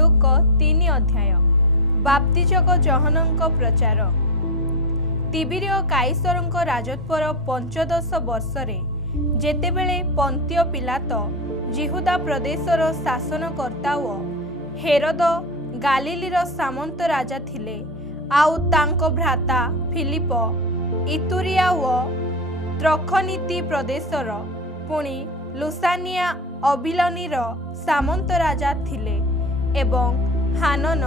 Look 3 अध्याय बाप्तिजक जहनଙ୍କ प्रचार। तिबिरिय काइसरଙ୍କ राजत्वर 15 वर्षरे जेतेबेले पंतिय पिलात जिहुदा प्रदेशर शासनकर्ता ओ हेरोद गालिलीर सामंत राजा थिले, आउ तांको भ्राता फिलिप इतुरिया ओ त्रखनीति प्रदेशर पुणी लुसानिया अबिलनीर सामंत राजा थिले एवं हानन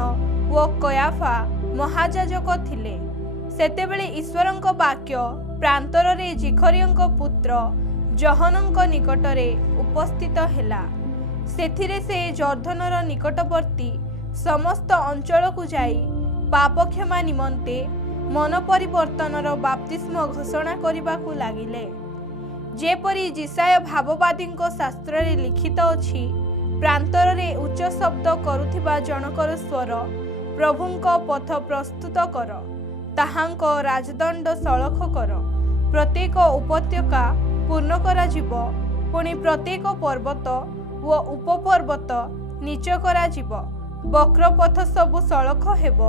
ओ कयाफा महाजाजक थिले। सेतेबेले ईश्वरंक वाक्य प्रांतरे जिखरियंक पुत्र जहनंक निकटरे उपस्थित हेला। सेथिरे से जर्धनर निकटवर्ती समस्त अंचल को जाई पाप क्षमा निमंते मन परिवर्तनर बाप्तिस्म घोषणा करबाकू लागिले। जेपरी जिसाय भाववादी शास्त्र रे लिखित अछि, प्रांतरे उच्च शब्द करुथिबा जनकर स्वर प्रभुंक पथ प्रस्तुत कर, ताहांक राजदंड सलख कर। प्रत्येक उपत्यका पूर्ण करा जीव, पुणी प्रत्येक पर्वत व उपपर्वत नीच करा जीव। वक्र पथ सबु सलख हेब,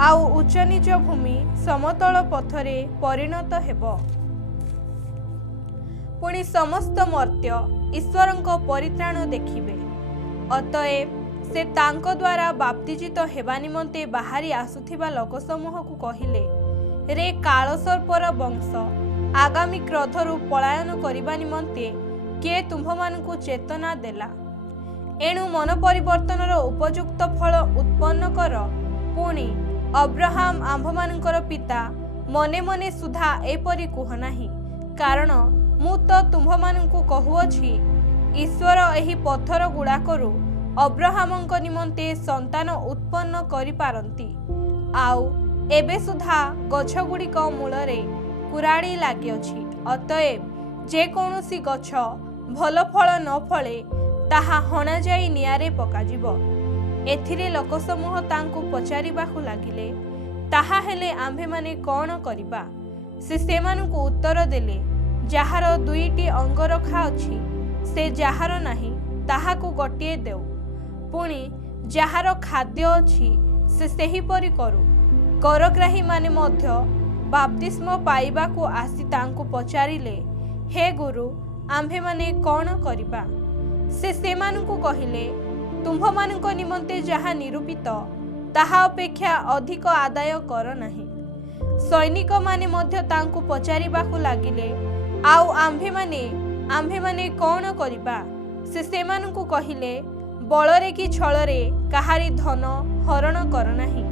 आउ उच्च नीच भूमि समतल पथरे परिणत हेब। पुणी समस्त मर्त्य ईश्वरंक परित्राण देखिबे। अतएव से तांको द्वारा बाप्तिजित हेबा निमंते बाहरी आसुथिबा लोक समूह को कहिले, रे कालसर्पर वंश, आगामी क्रोधरु पलायन करिबा निमंते किए तुम्भमानकु चेतना देला। एणु मन परिवर्तनर उपयुक्त फल उत्पन्न कर। पुणी अब्राहम आंभमानकर पिता मने मने सुधा एपरि कुह नाही, कारण मु तो तुम्भमानकु कहुअछि, ईश्वर एही पत्थर गुड़ाकरू अब्राहमंक निमंते संतान उत्पन्न करि पारंती। आउ एबे सुधा गछ गुड़िक मूलरे कुराड़ी लागि अछि। अतएव जे कौनसी गछ भल फल न फले ताहा हणा जाई नियारे पकाजिब। एथिरे लोक समूह तांकु पचारिबाकू लागिले, ताहा हेले आम्भे माने कौन करिबा? से सेमानकु उत्तर देले, जाहार 2टी अंग रखा अछि से जाहार नाही ताहाकु गोटिए देउ। पुणी जाहार खाद्य अछि से सेहीपरि करू। करग्राही माने मध्य बाप्तिस्म पाइबाकू आसी तांकु पचारिले, हे गुरु, आम्भे माने कौन करिबा? से सेमानकु कहिले, तुम्भमानଙ୍କ निमंते जाहा निरूपित ताहा अपेक्षा अधिक आदाय कर नाही। सैनिक माने मध्य तांकु पचारिबाकू लागिले, आउ आम्भे माने कौन करिबा? से सेमानकु कहिले, बलरे कि छलरे काहारी धन हरण कर नाही।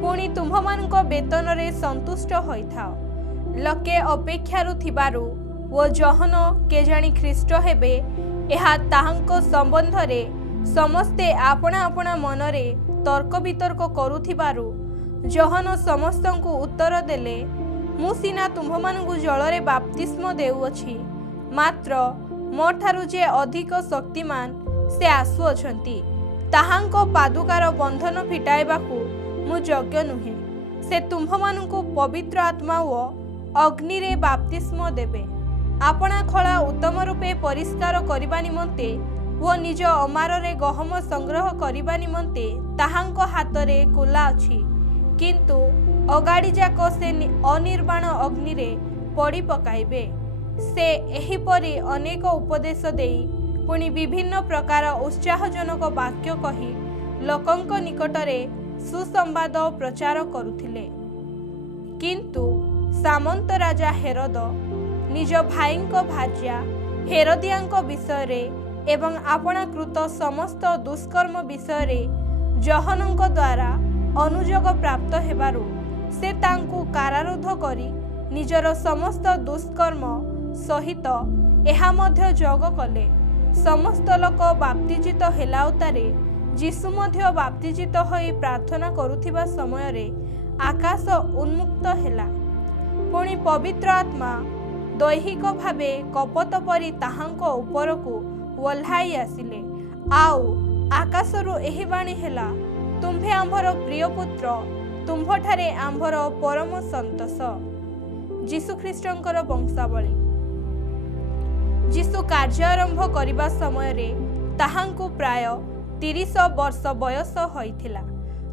पुणी तुम्भमानଙ୍କ वेतनरे संतुष्ट होइथाओ। लोके अपेक्षारु थिबारु ओ जहन केजाणी ख्रीष्ट हेबे, एहा ताहांको संबंधरे समस्ते आपणा आपणा मनरे तर्क वितर्क करुथिबारु जहन समस्तंकु उत्तर देले, मु सिना तुम्भमानंकु जलरे बाप्तिस्म देउअछि, मात्र मोठारु जे अधिक शक्तिमान से आसुअछंती, ताहांको पादुकार बंधन फिटाइबाकू मु योग्य नुहे। से तुम्भमानंकु पवित्र आत्मा ओ अग्निरे बाप्तिस्म देबे। आपणा खला उत्तम रूपे परिष्कार करिबा निमंते ओ निज अमाररे गहम संग्रह करिबा निमंते ताहांको हातरे कुला अछि, किंतु अगाड़ी जाक से अनिर्वाण अग्निरे पड़ी पकाइबे। से एहीपरि अनेक उपदेश देई पुणी विभिन्न प्रकार उत्साहजनक वाक्य कही लोकंक निकटरे सुसंवाद प्रचार करुथिले। किंतु सामंत राजा हेरोद निज भाईंक भार्या हेरोदियाଙ୍କ विषय एवं आपणाकृत समस्त दुष्कर्म विषय जहनଙ୍କ द्वारा अनुजोग प्राप्त हेबारु से तांकु कारारोध करी निजर समस्त दुष्कर्म सहित एहा मध्य जोग कले। समस्त लोक बाप्तिजित हेला उतारे जीशु मध्य बाप्तिजित होई प्रार्थना करुथिबा समय रे आकाश उन्मुक्त हेला। पुणी पवित्र आत्मा दैहिक भावे कपत परी ताहांको उपरकू ओल्हाई आसिले, आउ आकाशरु एही बाणी हेला, तुम्भे आंभर प्रिय पुत्र, तुम्भठारे आंभर परम संतोष। जीशु ख्रीष्टंकर वंशावली। जीशु कार्य आरंभ करने समय ताहांकु प्राय 30 वर्ष बयस होइथिला।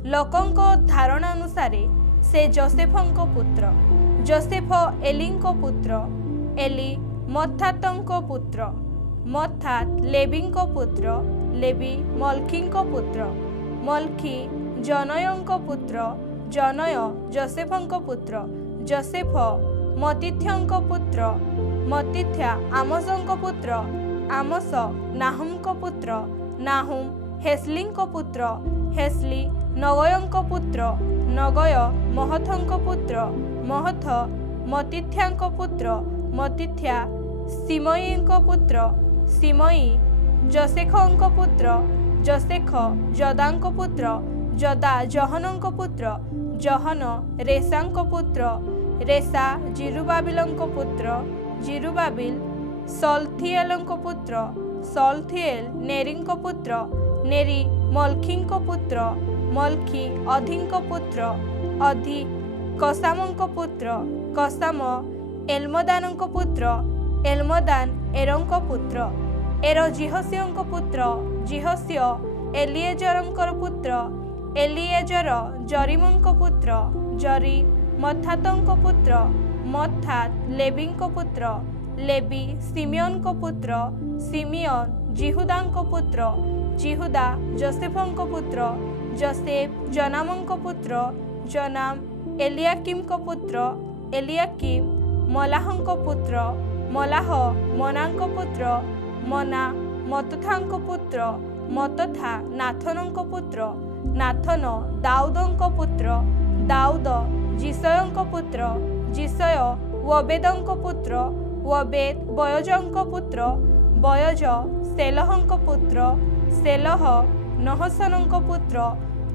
लोकंको धारणा अनुसारे से जोसेफंको पुत्र, जोसेफ एलींको पुत्र, एली मत्थातंको पुत्र, मत्थात लेवींको पुत्र, लेवी मल्खींको पुत्र, मल्खी जनयंको पुत्र, जनय जोसेफंको पुत्र, जोसेफ मतिथ्यंको पुत्र, मतिथ्या आमोसंको पुत्र, आमोस नाहुमको पुत्र, नाहुम हेस्लिंको पुत्र, हेस्ली नगयंको पुत्र, नगय महथंको पुत्र, महथ मतिथ्यांको पुत्र, मतिथ्या सिमयींको पुत्र, सिमयी जोसेखंको पुत्र, जोसेख जदांको पुत्र, जदा जहनंको पुत्र, जहन रेसांको पुत्र, रेसा जिरुबाबिलंको पुत्र, जिरुबाबिल सल्थिएलंको पुत्र, सल्थिएल नेरींको पुत्र, नेरी मल्खींको पुत्र, मल्खी अधिंको पुत्र, अधि कसामंको पुत्र, कसाम एल्मदानंको पुत्र, एल्मदान एरंको पुत्र, एर जिहस्यंको पुत्र, जिहस्य एलिएजरंकर पुत्र, एलिएजर जरीमंको पुत्र, जरी मत्थातंको पुत्र, मत्थात लेवींको पुत्र, लेवी सिमियनको पुत्र, सिमियन जिहुदांको पुत्र, जिहुदा जोसेफंको पुत्र, जोसेफ जनामंको पुत्र, जनाम एलियाकिमको पुत्र, एलियाकिम मलाहंको पुत्र, मलाह मनांको पुत्र, मना मतथांको पुत्र, मतथा नाथनंको पुत्र, नाथन दाऊदंको पुत्र, दाऊद जिसयंको पुत्र, जिसय वबेदंको पुत्र, वबेद बयजंको पुत्र, बयज सेलहंको पुत्र, सेलह नहसनंको पुत्र,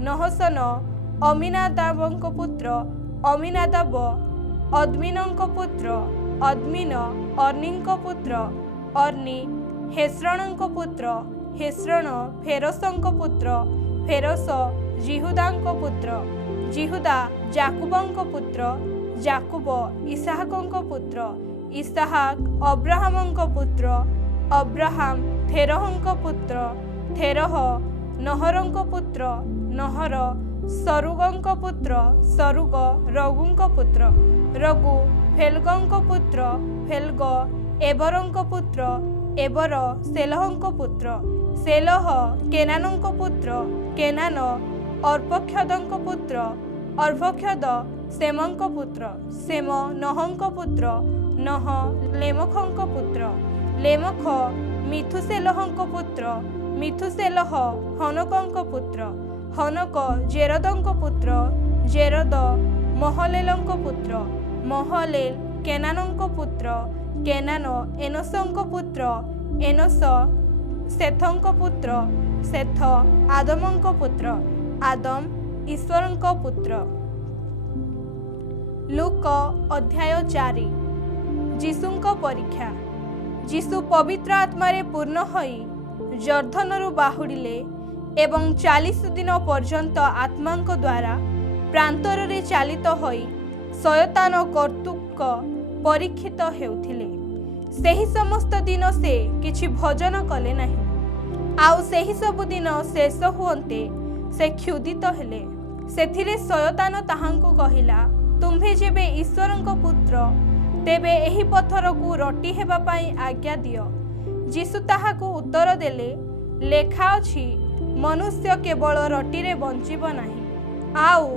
नहसन अमीनादाबंको पुत्र, अमीनादाब अद्मिनंको पुत्र, अद्मिन अर्निंको पुत्र, अर्नि हेस्रणंको पुत्र, हेस्रण फेरसंको पुत्र, फेरस जिहुदांको पुत्र, जिहुदा जाकुबंको पुत्र, जाकुब इसहाकंको पुत्र, इसहाक अब्राहमंको पुत्र, अब्राहम थेरहंको पुत्र, थेरह नहरंको पुत्र, नहर सरुगंको पुत्र, सरुग रघुंको पुत्र, रघु फेल्गंको पुत्र, फेल्ग एबरंको पुत्र, एबर सेलहंको पुत्र, सेलह केनानंको पुत्र, केनान अर्पक्षदंको पुत्र, अर्पक्षद सेमंको पुत्र, सेम नहंको पुत्र, नह लेमखंको पुत्र, लेमख मिथुसेलहंको पुत्र, मिथुसेलह हनकंको पुत्र, हनक जेरदंको पुत्र, जेरद महलेलंको पुत्र, महलेल केनानंको पुत्र, केनान एनोसंको पुत्र, एनोस सेथंको पुत्र, सेथ आदमंको पुत्र, आदम ईश्वरंको पुत्र। लूक अध्याय 4। जीशुंको परीक्षा। जीशु पवित्र आत्मारे पूर्ण होई जर्धनरु बाहुड़िले एवं 40 दिन पर्यंत आत्मांक द्वारा प्रांतरे चालित होई शयतान कर्तृक परीक्षित हेउथिले। सेही समस्त दिन से किछि भोजन कले नहीं। आउ सेही सब दिन शेष हुअन्ते से क्षुदित हेले। सेथिरे शयतान ताहांकु कहिला, तुम्भे जेबे ईश्वरंको पुत्र तेबे एही पत्थर को रोटी हेबा पाई आज्ञा दियो। जीशु ताहाकु उत्तर देले, लेखा अछि मनुष्य केवल रोटी रे बंचिब नाही। आउ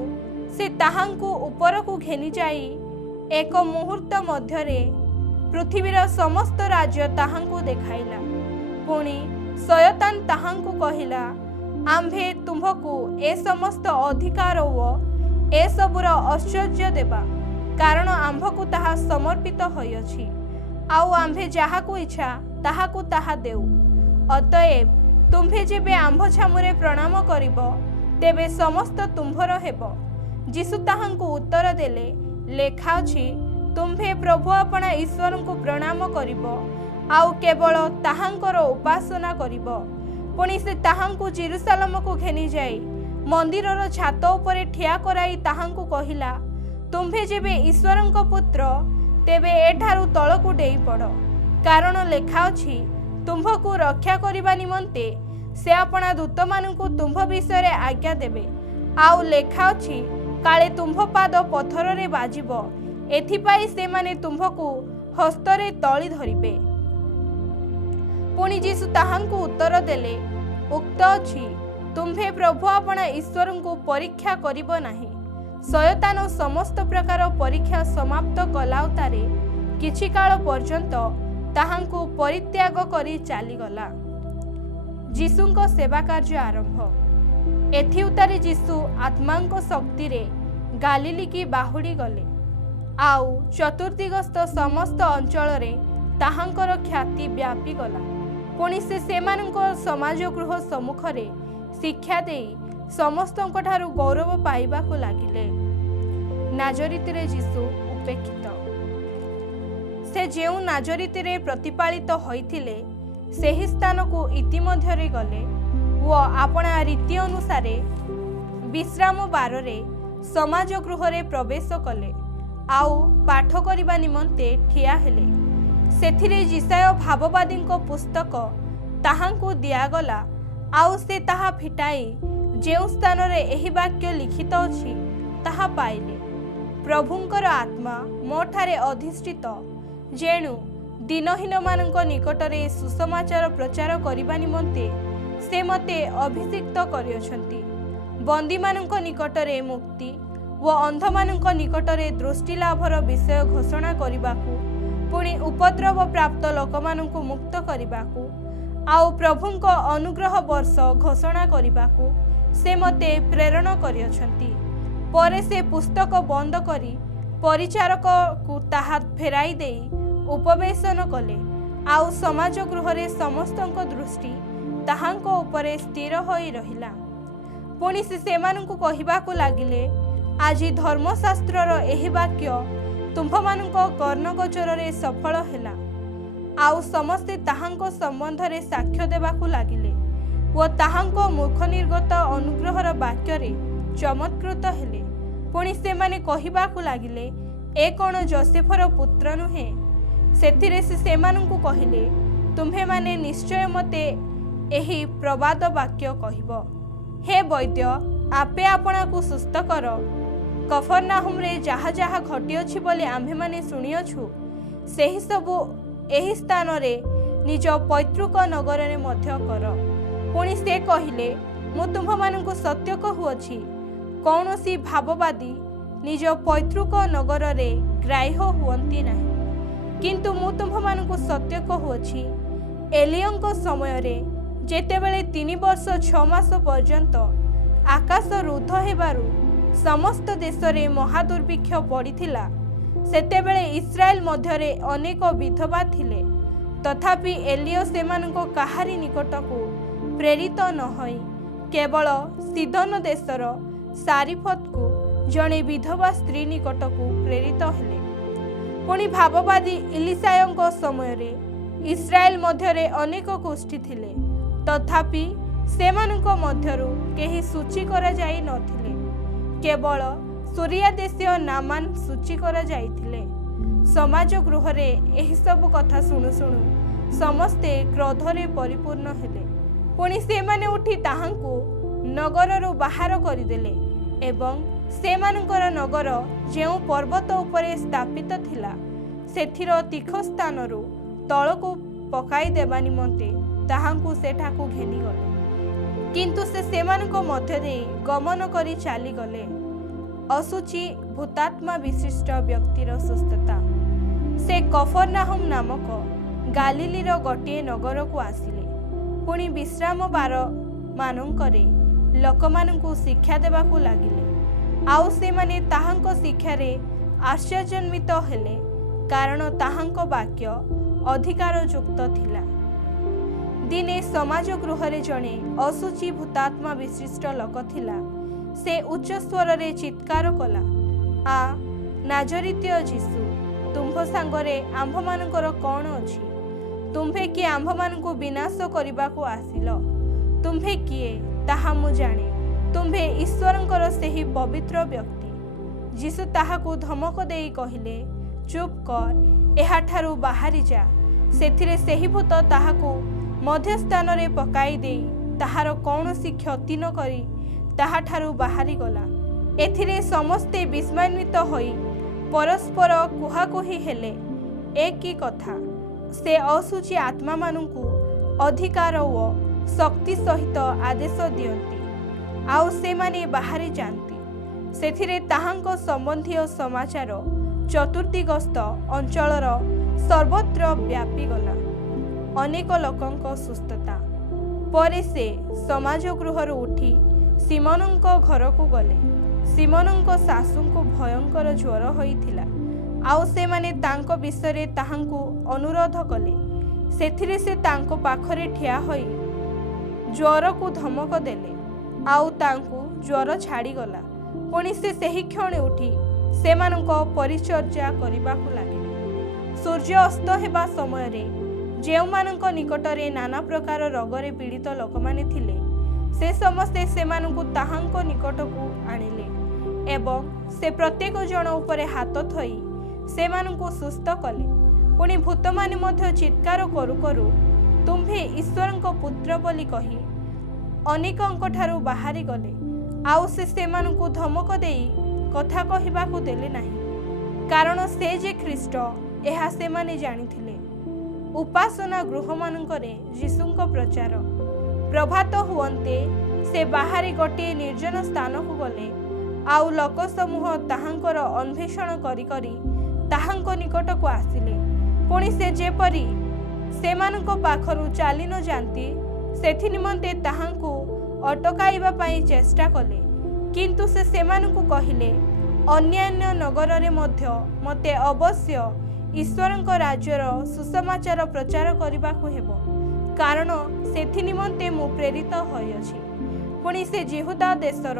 से ताहांकु ऊपर को घेनी जाई एक मुहूर्त मध्यरे पृथ्वीर समस्त राज्य ताहांकु देखाइला। पुणी शयतान ताहांकु कहिला, आम्भे तुम्भकु ए समस्त अधिकार ओ ए सबुर ऐश्वर्य देबा, कारण आम्भकु ताहा समर्पित होइअछि। आउ आम्भे जाहाकु इच्छा ताहाकु ताहा देउ। अतएव तुम्भे जेबे आम्भ छामुरे प्रणाम करिब तेबे समस्त तुम्भर हेब। जीशु ताहांकु उत्तर देले, लेखा अछि तुम्भे प्रभु आपणा ईश्वरंकु प्रणाम करिब आउ केवल ताहांकर उपासना करिब। पुणी से ताहांकु जेरुसालेमकु घेनी जाई मंदिरर छात उपरे ठिया कराई ताहांकु कहिला, तुम्भे जेबे ईश्वरंक पुत्र तेबे एठारु तळकु डेई पड़, कारण लेखा अछि तुम्भकु रक्षा करिबा निमंते से अपना दूत मानू तुम्भ विषय आज्ञा देवे आउ लेखा अछि काले तुम्भ पाद पथर रे बाजिबो एथिपाई से माने तुम्भकू हस्तरे तली धरिबे। पुणी जीशु ताहांकु उत्तर देले उक्त अछि तुम्भे प्रभु अपना ईश्वर को परीक्षा करिबो नाही। शयतान समस्त प्रकार परीक्षा समाप्त कलाउतारे किछि काल पर्यंत ताहांकु परित्याग करी चलीगला। जीशुंको सेवा कार्य आरंभ। एथि उतारे जीशु आत्मांको शक्ति रे गालिली की बाहुड़ी गले आउ चतुर्दिगस्त समस्त अंचल रे ताहांकर ख्याति व्यापी गला। पुणी से सेमानंको समाज गृह सम्मुख रे शिक्षा देई समस्तंको ठारू गौरव पाइबाकु लागिले। नाजरीति रे जीशु उपेक्षित। से जेउ नाजरीति रे प्रतिपालित होइथिले सेही स्थान को इतिमध्यरे गले व आपणा रीति अनुसारे विश्राम बार रे समाज गृह रे प्रवेश कले आउ पाठ करिबा निमंते ठिया हेले। सेथिरे जिसाय भाववादी पुस्तक ताहांकु दियागला आउ से ताहा फिटाई जेउ स्थान रे एही वाक्य लिखित अछि ताहा पाइले। प्रभुंकर आत्मा मोठारे अधिष्ठित जेणु दिनहीन मानक निकटरे सुसमाचार प्रचार करिबा निमंते से मते अभिषिक्त करियछंती। बंदी मानक निकटरे मुक्ति व अंध मानक निकटरे दृष्टि लाभर विषय घोषणा करिबाकू पुणी उपद्रव प्राप्त लोक मानकु मुक्त करिबाकू आउ प्रभुंको अनुग्रह वर्ष घोषणा करिबाकू से मते प्रेरण करियछंती। परे से पुस्तक बंद करी परिचारक को ताहा फेराई देई उपवेशन कले आउ समाज गृह रे समस्तंको दृष्टि ताहांको उपरे स्थिर होई रहिला। पुणी से सेमानंकु कहिबाकू लागिले आजि धर्मशास्त्रर एही वाक्य तुम्भमानंको कर्णगोचर रे सफल हेला। आउ समस्ते ताहांको संबंध रे साक्ष्य देबाकू लागिले व ताहांको मुख निर्गत अनुग्रहर वाक्य रे चमत्कृत हेले। पुणी से माने कहिबाकू लागिले ए कोन जोसेफर पुत्र नुहे। सेथिरे से सेमानंकु कहिले तुम्हे माने निश्चय मते एही प्रवाद वाक्य कहिबो हे वैद्य आपे आपना को सुस्थ कर। कफरनाहुम रे जहा जहा घटी अछि बोली आम्भे माने सुनियछु सेही सबु एही स्थान रे निज पैतृक नगर रे मध्य कर। पुणी से कहिले मु तुम्भ मानकु सत्य कहुअछि कौनसी भाववादी निज पैतृक नगर रे ग्राह्य हुअंती नाही। किंतु मु तुम्भ मानकु सत्य कहुअछि एलियंको समय रे जेतेबेले 3 वर्ष 6 मास पर्यंत आकाश रुद्ध हेबारु समस्त देश रे महादुर्भिक्ष पड़िथिला सेतेबेले इस्राएल मध्यरे अनेक विधवा थिले तथापि एलियो सेमानको काहारी निकटकू प्रेरित न होई केवल सीदन देशर सारिफत को जणे विधवा स्त्री निकटकू प्रेरित हेले। पुणी भाववादी इलिसायंको समय रे इस्राएल मध्यरे अनेक गोष्ठी थिले तथापि सेमानଙ୍କ ମଧ୍ୟରୁ केही सूची करा जाई नथिले केवल सूर्या देशीय नामान सूची करा जाइथिले। समाज गृह रे एही सब कथा सुनु सुनु समस्ते क्रोधरे परिपूर्ण हेले। पुणी सेमाने उठी ताहांकु नगररू बाहर करदेले एवं सेमानଙ୍କର नगर जेउ पर्वत उपरे स्थापित थिला सेथिर तीख स्थानरू तळकू पकाई देबा निमंते ताहांकु सेठाकू घेनी गले। किंतु से सेमानको मध्य दे गमन करी चाली गले। असुचि भूतात्मा विशिष्ट व्यक्तिर सुस्थता से कफरनाहुम नामक गालिलीर गोटे नगर को आसिले। पुणी विश्राम बार मानंकरे लोकमानंकु शिक्षा देबाकू लागिले आउ से माने ताहांको शिक्षारे आश्चर्यान्वित हेले कारण ताहांको वाक्य अधिकार युक्त थिला। दिने समाज गृह रे जणे असुचि भूतात्मा विशिष्ट लोक थिला से उच्च स्वर रे चित्कार कला आ नाजरीतीय जीशु तुम्भ सांगरे आंभ मानकर कौन अछि तुम्भे किए आंभ मानकु विनाश करिबाकू आसिलो तुम्भे किए ताहा मु जाने तुम्भे ईश्वरंकर सेही पवित्र व्यक्ति। जीशु ताहाकू धमक देई कहिले चुप कर एहाठारू बाहरी जा। सेथिरे सेही भूत ताहाकू मध्य स्थान रे पकाई देई ତାହାର କୌଣସି କ୍ଷତି ନ କରି ତାହାଠାରୁ ବାହାରିଗଲା। ଏଥିରେ ସମସ୍ତେ ବିସ୍ମୟାନ୍ୱିତ ହୋଇ ପରସ୍ପର କୁହାକୁହି ହେଲେ, ଏ କି କଥା? ସେ ଅଶୁଚି ଆତ୍ମାମାନଙ୍କୁ ଅଧିକାର ଓ ଶକ୍ତି ସହିତ ଆଦେଶ ଦିଅନ୍ତି, ଆଉ ସେମାନେ ବାହାରି ଯାଆନ୍ତି। ସେଥିରେ ତାହାଙ୍କ ସମ୍ବନ୍ଧୀୟ ସମାଚାର ଚତୁର୍ଦିଗସ୍ଥ ଅଞ୍ଚଳର ସର୍ବତ୍ର ବ୍ୟାପିଗଲା। ଅନେକ ଲୋକଙ୍କ ସୁସ୍ଥତା ପରେ ସେ ସମାଜ ଗୃହରୁ ଉଠି ସିମୋନଙ୍କ ଘରକୁ ଗଲେ। ସିମୋନଙ୍କ ଶାଶୁଙ୍କୁ ଭୟଙ୍କର ଜ୍ୱର ହୋଇଥିଲା, ଆଉ ସେମାନେ ତାଙ୍କ ବିଷୟରେ ତାହାଙ୍କୁ ଅନୁରୋଧ କଲେ। ସେଥିରେ ସେ ତାଙ୍କ ପାଖରେ ଠିଆ ହୋଇ ଜ୍ୱରକୁ ଧମକ ଦେଲେ, ଆଉ ତାଙ୍କୁ ଜ୍ୱର ଛାଡ଼ିଗଲା। ପୁଣି ସେ ସେହି କ୍ଷଣି ଉଠି ସେମାନଙ୍କ ପରିଚର୍ଯ୍ୟା କରିବାକୁ ଲାଗିଲେ। ସୂର୍ଯ୍ୟ ଅସ୍ତ ହେବା ସମୟରେ ଯେଉଁମାନଙ୍କ ନିକଟରେ ନାନା ପ୍ରକାର ରୋଗରେ ପୀଡ଼ିତ ଲୋକମାନେ ଥିଲେ, ସେ ସମସ୍ତେ ସେମାନଙ୍କୁ ତାହାଙ୍କ ନିକଟକୁ ଆଣିଲେ ଏବଂ ସେ ପ୍ରତ୍ୟେକ ଜଣ ଉପରେ ହାତ ଥୋଇ ସେମାନଙ୍କୁ ସୁସ୍ଥ କଲେ। ପୁଣି ଭୂତମାନେ ମଧ୍ୟ ଚିତ୍କାର କରୁ କରୁ ତୁମ୍ଭେ ଈଶ୍ୱରଙ୍କ ପୁତ୍ର ବୋଲି କହି ଅନେକଙ୍କଠାରୁ ବାହାରି ଗଲେ। ଆଉ ସେ ସେମାନଙ୍କୁ ଧମକ ଦେଇ କଥା କହିବାକୁ ଦେଲେ ନାହିଁ, କାରଣ ସେ ଯେ ଖ୍ରୀଷ୍ଟ ଏହା ସେମାନେ ଜାଣିଥିଲେ। ଉପାସନା ଗୃହମାନଙ୍କରେ ଯୀଶୁଙ୍କ ପ୍ରଚାର। ପ୍ରଭାତ ହୁଅନ୍ତେ ସେ ବାହାରି ଗୋଟିଏ ନିର୍ଜନ ସ୍ଥାନକୁ ଗଲେ, ଆଉ ଲୋକ ସମୂହ ତାହାଙ୍କର ଅନ୍ୱେଷଣ କରି କରି ତାହାଙ୍କ ନିକଟକୁ ଆସିଲେ। ପୁଣି ସେ ଯେପରି ସେମାନଙ୍କ ପାଖରୁ ଚାଲି ନ ଯାଆନ୍ତି, ସେଥି ନିମନ୍ତେ ତାହାଙ୍କୁ ଅଟକାଇବା ପାଇଁ ଚେଷ୍ଟା କଲେ। କିନ୍ତୁ ସେ ସେମାନଙ୍କୁ କହିଲେ, ଅନ୍ୟାନ୍ୟ ନଗରରେ ମଧ୍ୟ ମୋତେ ଅବଶ୍ୟ ଈଶ୍ୱରଙ୍କ ରାଜ୍ୟର ସୁସମାଚାର ପ୍ରଚାର କରିବାକୁ ହେବ, କାରଣ ସେଥି ନିମନ୍ତେ ମୁଁ ପ୍ରେରିତ ହୋଇଅଛି। ପୁଣି ସେ ଯିହୁଦା ଦେଶର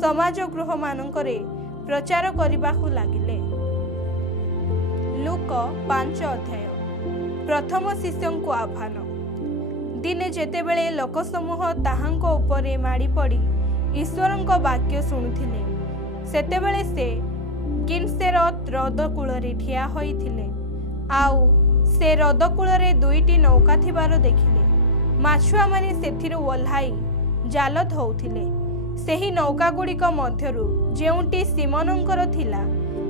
ସମାଜ ଗୃହମାନଙ୍କରେ ପ୍ରଚାର କରିବାକୁ ଲାଗିଲେ। ଲୁକ 5 ଅଧ୍ୟାୟ। ପ୍ରଥମ ଶିଷ୍ୟଙ୍କୁ ଆହ୍ୱାନ। ଦିନେ ଯେତେବେଳେ ଲୋକସମୂହ ତାହାଙ୍କ ଉପରେ ମାଡ଼ି ପଡ଼ି ଈଶ୍ୱରଙ୍କ ବାକ୍ୟ ଶୁଣୁଥିଲେ, ସେତେବେଳେ ସେ ଗିନ୍ନେସରେତ ହ୍ରଦ କୂଳରେ ଠିଆ ହୋଇଥିଲେ। ଆଉ ସେ ହ୍ରଦ କୂଳରେ 2ଟି ନୌକା ଥିବାର ଦେଖିଲେ। ମାଛୁଆମାନେ ସେଥିରୁ ଓହ୍ଲାଇ ଜାଲ ଧଉଥିଲେ। ସେହି ନୌକାଗୁଡ଼ିକ ମଧ୍ୟରୁ ଯେଉଁଟି ସିମୋନଙ୍କର ଥିଲା,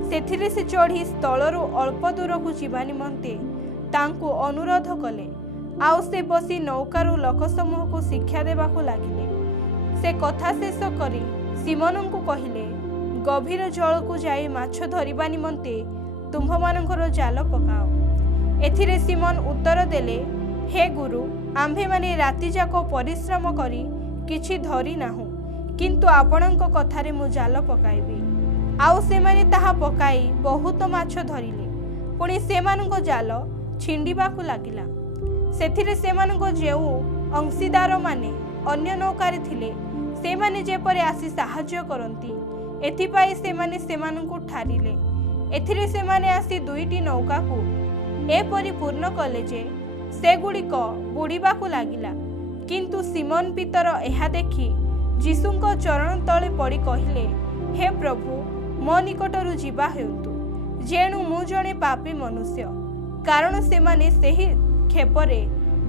ସେଥିରେ ସେ ଚଢ଼ି ସ୍ଥଳରୁ ଅଳ୍ପ ଦୂରକୁ ଯିବା ନିମନ୍ତେ ତାଙ୍କୁ ଅନୁରୋଧ କଲେ। ଆଉ ସେ ବସି ନୌକାରୁ ଲୋକସମୂହକୁ ଶିକ୍ଷା ଦେବାକୁ ଲାଗିଲେ। ସେ କଥା ଶେଷ କରି ସିମୋନଙ୍କୁ କହିଲେ, ଗଭୀର ଜଳକୁ ଯାଇ ମାଛ ଧରିବା ନିମନ୍ତେ ତୁମ୍ଭମାନଙ୍କର ଜାଲ ପକାଅ। ଏଥିରେ ସିମୋନ ଉତ୍ତର ଦେଲେ, ହେ ଗୁରୁ, ଆମ୍ଭେମାନେ ରାତିଯାକ ପରିଶ୍ରମ କରି କିଛି ଧରି ନାହୁଁ, କିନ୍ତୁ ଆପଣଙ୍କ କଥାରେ ମୁଁ ଜାଲ ପକାଇବି। ଆଉ ସେମାନେ ତାହା ପକାଇ ବହୁତ ମାଛ ଧରିଲେ। ପୁଣି ସେମାନଙ୍କ ଜାଲ ଛିଣ୍ଡିବାକୁ ଲାଗିଲା। ସେଥିରେ ସେମାନଙ୍କ ଯେଉଁ ଅଂଶୀଦାରମାନେ ଅନ୍ୟ ନୌକାରେ ଥିଲେ, ସେମାନେ ଯେପରି ଆସି ସାହାଯ୍ୟ କରନ୍ତି, ଏଥିପାଇଁ ସେମାନେ ସେମାନଙ୍କୁ ଠାରିଲେ। ଏଥିରେ ସେମାନେ ଆସି 2ଟି ନୌକାକୁ ଏପରି ପୂର୍ଣ୍ଣ କଲେ ଯେ ସେଗୁଡ଼ିକ ବୁଡ଼ିବାକୁ ଲାଗିଲା। କିନ୍ତୁ ସିମୋନ ପିତର ଏହା ଦେଖି ଯୀଶୁଙ୍କ ଚରଣ ତଳେ ପଡ଼ି କହିଲେ, ହେ ପ୍ରଭୁ, ମୋ ନିକଟରୁ ଯିବା ହେଉନ୍ତୁ, ଯେଣୁ ମୁଁ ଜଣେ ପାପୀ ମନୁଷ୍ୟ। କାରଣ ସେମାନେ ସେହି କ୍ଷେପରେ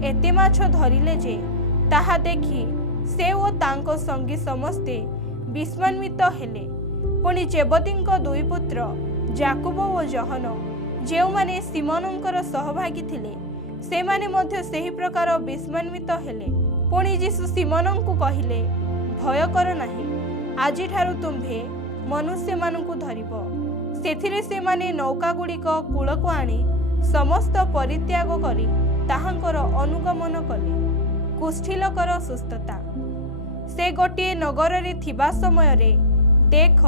ଏତେ ମାଛ ଧରିଲେ ଯେ ତାହା ଦେଖି ସେ ଓ ତାଙ୍କ ସଙ୍ଗୀ ସମସ୍ତେ ବିସ୍ମୟାନ୍ୱିତ ହେଲେ। ପୁଣି ଜେବଦୀଙ୍କ 2 ପୁତ୍ର ଯାକୋବ ଓ ଯୋହନ, ଯେଉଁମାନେ ସିମୋନଙ୍କର ସହଭାଗୀ ଥିଲେ, ସେମାନେ ମଧ୍ୟ ସେହି ପ୍ରକାର ବିସ୍ମୟାନ୍ୱିତ ହେଲେ। ପୁଣି ଯୀଶୁ ସିମୋନଙ୍କୁ କହିଲେ, ଭୟ କର ନାହିଁ, ଆଜିଠାରୁ ତୁମ୍ଭେ ମନୁଷ୍ୟମାନଙ୍କୁ ଧରିବ। ସେଥିରେ ସେମାନେ ନୌକାଗୁଡ଼ିକ କୂଳକୁ ଆଣି ସମସ୍ତ ପରିତ୍ୟାଗ କରି ତାହାଙ୍କର ଅନୁଗମନ କଲେ। କୁଷ୍ଠିଲୋକର ସୁସ୍ଥତା। ସେ ଗୋଟିଏ ନଗରରେ ଥିବା ସମୟରେ ଦେଖ,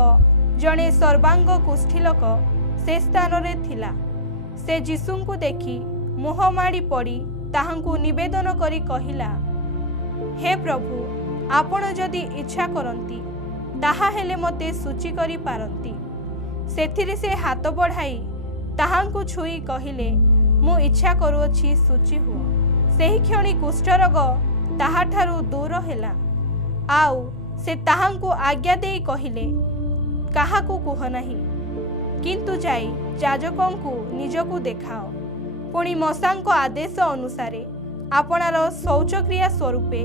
ଜଣେ ସର୍ବାଙ୍ଗ କୁଷ୍ଠିଲୋକ ସେ ସ୍ଥାନରେ ଥିଲା। ସେ ଯୀଶୁଙ୍କୁ ଦେଖି ମୁହଁ ମାଡ଼ି ପଡ଼ି ତାହାଙ୍କୁ ନିବେଦନ କରି କହିଲା, ହେ ପ୍ରଭୁ, ଆପଣ ଯଦି ଇଚ୍ଛା କରନ୍ତି, ତାହା ହେଲେ ମୋତେ ଶୁଚି କରିପାରନ୍ତି। ସେଥିରେ ସେ ହାତ ବଢ଼ାଇ ତାହାଙ୍କୁ ଛୁଇଁ କହିଲେ, ମୁଁ ଇଚ୍ଛା କରୁଅଛି, ଶୁଚି ହୁଅ। ସେହି କ୍ଷଣି କୁଷ୍ଠରୋଗ ତାହାଠାରୁ ଦୂର ହେଲା। ଆଉ ସେ ତାହାଙ୍କୁ ଆଜ୍ଞା ଦେଇ କହିଲେ, କାହାକୁ କୁହ ନାହିଁ, କିନ୍ତୁ ଯାଇ ଯାଜକଙ୍କୁ ନିଜକୁ ଦେଖାଅ। ପୁଣି ମୋଶେଙ୍କ ଆଦେଶ ଅନୁସାରେ ଆପଣାର ଶୌଚକ୍ରିୟା ସ୍ୱରୂପେ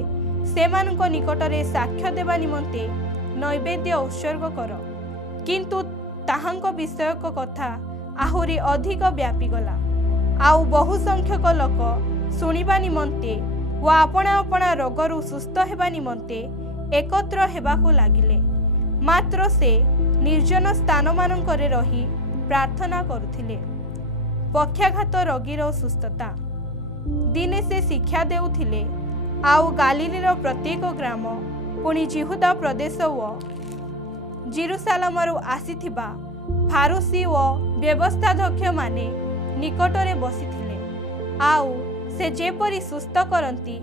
ସେମାନଙ୍କ ନିକଟରେ ସାକ୍ଷ୍ୟ ଦେବା ନିମନ୍ତେ ନୈବେଦ୍ୟ ଉତ୍ସର୍ଗ କର। କିନ୍ତୁ ତାହାଙ୍କ ବିଷୟକ କଥା ଆହୁରି ଅଧିକ ବ୍ୟାପିଗଲା। ଆଉ ବହୁ ସଂଖ୍ୟକ ଲୋକ ଶୁଣିବା ନିମନ୍ତେ ଓ ଆପଣା ଆପଣା ରୋଗରୁ ସୁସ୍ଥ ହେବା ନିମନ୍ତେ ଏକତ୍ର ହେବାକୁ ଲାଗିଲେ। ମାତ୍ର ସେ ନିର୍ଜନ ସ୍ଥାନମାନଙ୍କରେ ରହି ପ୍ରାର୍ଥନା କରୁଥିଲେ। ପକ୍ଷାଘାତ ରୋଗୀର ସୁସ୍ଥତା। ଦିନେ ସେ ଶିକ୍ଷା ଦେଉଥିଲେ। ଆଉ ଗାଲିଲର ପ୍ରତ୍ୟେକ ଗ୍ରାମ, ପୁଣି ଯିହୁଦା ପ୍ରଦେଶ ଓ ଜେରୁସାଲେମରୁ ଆସିଥିବା ଫାରୁସୀ ଓ ବ୍ୟବସ୍ଥାଧ୍ୟକ୍ଷମାନେ ନିକଟରେ ବସିଥିଲେ। ଆଉ ସେ ଯେପରି ସୁସ୍ଥ କରନ୍ତି,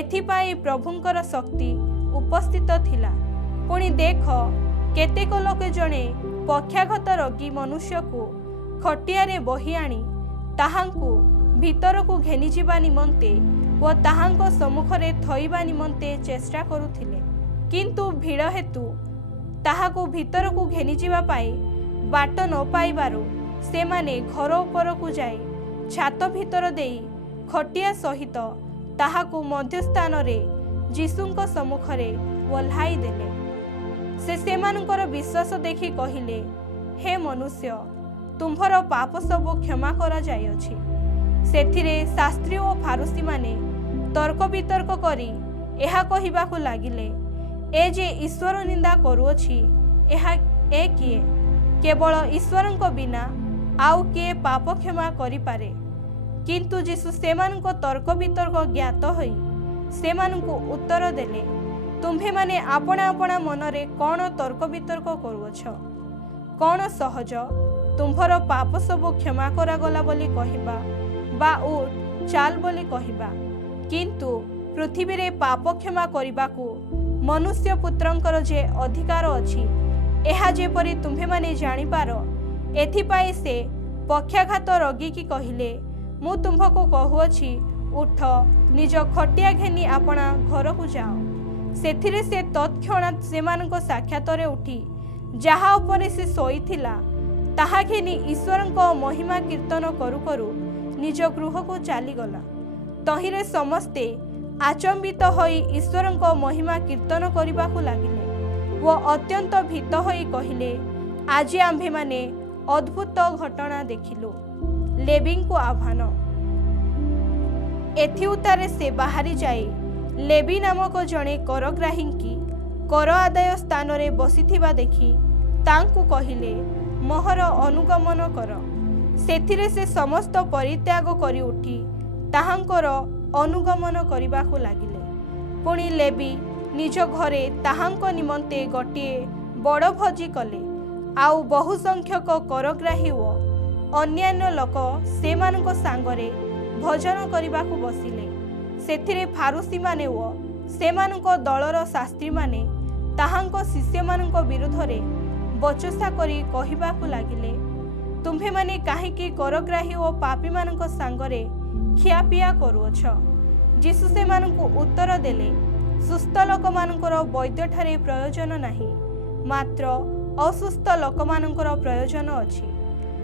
ଏଥିପାଇଁ ପ୍ରଭୁଙ୍କର ଶକ୍ତି ଉପସ୍ଥିତ ଥିଲା। ପୁଣି ଦେଖ, କେତେକ ଲୋକ ଜଣେ ପକ୍ଷାଘାତ ରୋଗୀ ମନୁଷ୍ୟକୁ ଖଟିଆରେ ବୋହି ଆଣି ତାହାଙ୍କୁ ଭିତରକୁ ଘେନିଯିବା ନିମନ୍ତେ ଓ ତାହାଙ୍କ ସମ୍ମୁଖରେ ଥୋଇବା ନିମନ୍ତେ ଚେଷ୍ଟା କରୁଥିଲେ। କିନ୍ତୁ ଭିଡ଼ ହେତୁ ତାହାକୁ ଭିତରକୁ ଘେନିଯିବା ପାଇଁ ବାଟ ନ ପାଇବାରୁ ସେମାନେ ଘର ଉପରକୁ ଯାଇ ଛାତ ଭିତର ଦେଇ ଖଟିଆ ସହିତ ତାହାକୁ ମଧ୍ୟସ୍ଥାନରେ ଯୀଶୁଙ୍କ ସମ୍ମୁଖରେ ଓହ୍ଲାଇ ଦେଲେ। ସେ ସେମାନଙ୍କର ବିଶ୍ୱାସ ଦେଖି କହିଲେ, ହେ ମନୁଷ୍ୟ, ତୁମ୍ଭର ପାପ ସବୁ କ୍ଷମା କରାଯାଇଅଛି। ସେଥିରେ ଶାସ୍ତ୍ରୀ ଓ ଫାରୁସୀମାନେ ତର୍କ ବିତର୍କ କରି ଏହା କହିବାକୁ ଲାଗିଲେ, ଏ ଯେ ଈଶ୍ୱର ନିନ୍ଦା କରୁଅଛି, ଏ କିଏ? କେବଳ ଈଶ୍ୱରଙ୍କ ବିନା ଆଉ କିଏ ପାପ କ୍ଷମା କରିପାରେ? କିନ୍ତୁ ଯୀଶୁ ସେମାନଙ୍କ ତର୍କ ବିତର୍କ ଜ୍ଞାତ ହୋଇ ସେମାନଙ୍କୁ ଉତ୍ତର ଦେଲେ, ତୁମ୍ଭେମାନେ ଆପଣା ଆପଣା ମନରେ କ'ଣ ତର୍କ ବିତର୍କ କରୁଅଛ? କ'ଣ ସହଜ, ତୁମ୍ଭର ପାପ ସବୁ କ୍ଷମା କରାଗଲା ବୋଲି କହିବା, ବା ଉଠ ଚାଲ ବୋଲି କହିବା? କିନ୍ତୁ ପୃଥିବୀରେ ପାପ କ୍ଷମା କରିବାକୁ ମନୁଷ୍ୟ ପୁତ୍ରଙ୍କର ଯେ ଅଧିକାର ଅଛି, ଏହା ଯେପରି ତୁମ୍ଭେମାନେ ଜାଣିପାର, ଏଥିପାଇଁ ସେ ପକ୍ଷାଘାତ ରୋଗୀକି କହିଲେ, ମୁଁ ତୁମ୍ଭକୁ କହୁଅଛି, ଉଠ, ନିଜ ଖଟିଆ ଘେନି ଆପଣା ଘରକୁ ଯାଅ। ସେଥିରେ ସେ ତତ୍କ୍ଷଣାତ୍ ସେମାନଙ୍କ ସାକ୍ଷାତରେ ଉଠି ଯାହା ଉପରେ ସେ ଶୋଇଥିଲା ତାହା ଘେନି ଈଶ୍ୱରଙ୍କ ମହିମା କୀର୍ତ୍ତନ କରୁ କରୁ ନିଜ ଗୃହକୁ ଚାଲିଗଲା। ତହିଁରେ ସମସ୍ତେ ଆଚମ୍ବିତ ହୋଇ ଈଶ୍ୱରଙ୍କ ମହିମା କୀର୍ତ୍ତନ କରିବାକୁ ଲାଗିଲେ ଓ ଅତ୍ୟନ୍ତ ଭୀତ ହୋଇ କହିଲେ, ଆଜି ଆମ୍ଭେମାନେ ଅଦ୍ଭୁତ ଘଟଣା ଦେଖିଲୁ। ଲେବୀଙ୍କୁ ଆହ୍ୱାନ। ଏଥିଉତ୍ତାରେ ସେ ବାହାରି ଯାଇ ଲେବୀ ନାମକ ଜଣେ କରଗ୍ରାହୀଙ୍କି କର ଆଦାୟ ସ୍ଥାନରେ ବସିଥିବା ଦେଖି ତାଙ୍କୁ କହିଲେ, ମୋହର ଅନୁଗମନ କର। ସେଥିରେ ସେ ସମସ୍ତ ପରିତ୍ୟାଗ କରି ଉଠି ତାହାଙ୍କର ଅନୁଗମନ କରିବାକୁ ଲାଗିଲେ। ପୁଣି ଲେବୀ ନିଜ ଘରେ ତାହାଙ୍କ ନିମନ୍ତେ ଗୋଟିଏ ବଡ଼ ଭୋଜି କଲେ। ଆଉ ବହୁ ସଂଖ୍ୟକ କରଗ୍ରାହୀ ଓ ଅନ୍ୟାନ୍ୟ ଲୋକ ସେମାନଙ୍କ ସାଙ୍ଗରେ ଭୋଜନ କରିବାକୁ ବସିଲେ। ସେଥିରେ ଫାରୁସୀମାନେ ଓ ସେମାନଙ୍କ ଦଳର ଶାସ୍ତ୍ରୀମାନେ ତାହାଙ୍କ ଶିଷ୍ୟମାନଙ୍କ ବିରୁଦ୍ଧରେ ବଚସା କରି କହିବାକୁ ଲାଗିଲେ, ତୁମ୍ଭେମାନେ କାହିଁକି କରଗ୍ରାହୀ ଓ ପାପୀମାନଙ୍କ ସାଙ୍ଗରେ ଖିଆପିଆ କରୁଅଛ? ଯୀଶୁ ସେମାନଙ୍କୁ ଉତ୍ତର ଦେଲେ, ସୁସ୍ଥ ଲୋକମାନଙ୍କର ବୈଦ୍ୟଠାରେ ପ୍ରୟୋଜନ ନାହିଁ, ମାତ୍ର ଅସୁସ୍ଥ ଲୋକମାନଙ୍କର ପ୍ରୟୋଜନ ଅଛି।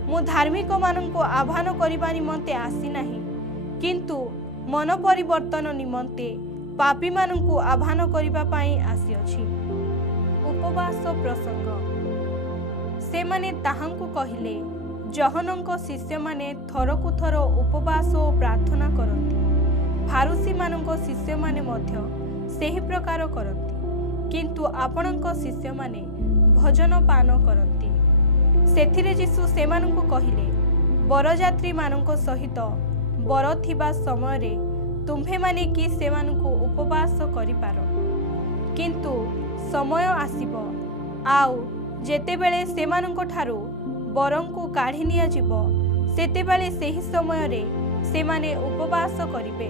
ମୁଁ ଧାର୍ମିକମାନଙ୍କୁ ଆହ୍ୱାନ କରିବା ନିମନ୍ତେ ଆସିନାହିଁ, କିନ୍ତୁ ମନ ପରିବର୍ତ୍ତନ ନିମନ୍ତେ ପାପୀମାନଙ୍କୁ ଆହ୍ୱାନ କରିବା ପାଇଁ ଆସିଅଛି। ଉପବାସ ପ୍ରସଙ୍ଗ। ସେମାନେ ତାହାଙ୍କୁ କହିଲେ, ଜହନଙ୍କ ଶିଷ୍ୟମାନେ ଥରକୁ ଥର ଉପବାସ ଓ ପ୍ରାର୍ଥନା କରନ୍ତି। ଫାରୁସୀମାନଙ୍କ ଶିଷ୍ୟମାନେ ମଧ୍ୟ ସେହି ପ୍ରକାର କରନ୍ତି, କିନ୍ତୁ ଆପଣଙ୍କ ଶିଷ୍ୟମାନେ ଭୋଜନ ପାନ କରନ୍ତି। ସେଥିରେ ଯୀଶୁ ସେମାନଙ୍କୁ କହିଲେ, ବରଯାତ୍ରୀମାନଙ୍କ ସହିତ ବର ଥିବା ସମୟରେ ତୁମ୍ଭେମାନେ କି ସେମାନଙ୍କୁ ଉପବାସ କରିପାର? କିନ୍ତୁ ସମୟ ଆସିବ, ଆଉ ଯେତେବେଳେ ସେମାନଙ୍କଠାରୁ ବରଙ୍କୁ କାଢ଼ି ନିଆଯିବ, ସେତେବେଳେ ସେହି ସମୟରେ ସେମାନେ ଉପବାସ କରିବେ।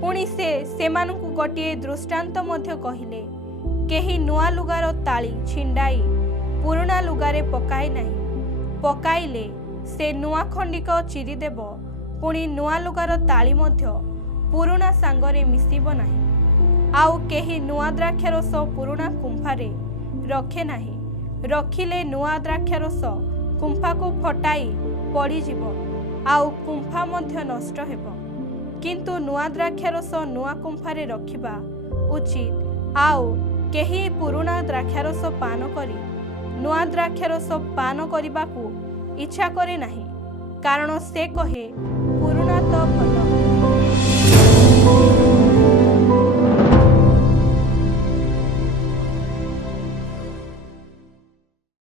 ପୁଣି ସେ ସେମାନଙ୍କୁ ଗୋଟିଏ ଦୃଷ୍ଟାନ୍ତ ମଧ୍ୟ କହିଲେ, କେହି ନୂଆ ଲୁଗାର ତାଳି ଛିଣ୍ଡାଇ ପୁରୁଣା ଲୁଗାରେ ପକାଏ ନାହିଁ। ପକାଇଲେ ସେ ନୂଆ ଖଣ୍ଡିକ ଚିରିଦେବ, ପୁଣି ନୂଆ ଲୁଗାର ତାଳି ମଧ୍ୟ ପୁରୁଣା ସାଙ୍ଗରେ ମିଶିବ ନାହିଁ। ଆଉ କେହି ନୂଆ ଦ୍ରାକ୍ଷାରସ ପୁରୁଣା କୁମ୍ଭାରେ ରଖେ ନାହିଁ। ରଖିଲେ ନୂଆ ଦ୍ରାକ୍ଷାରସ କୁମ୍ଭାକୁ ଫଟାଇ ପଡ଼ିଯିବ, ଆଉ କୁମ୍ଭା ମଧ୍ୟ ନଷ୍ଟ ହେବ। କିନ୍ତୁ ନୂଆ ଦ୍ରାକ୍ଷାରସ ନୂଆ କୁମ୍ଭାରେ ରଖିବା उचित आउ केही पुरुणा द्राक्षारस पान करी नुआ द्राक्षारस पान करने को इच्छा करे नहीं, कारण से कहे पुरुणा तो भल।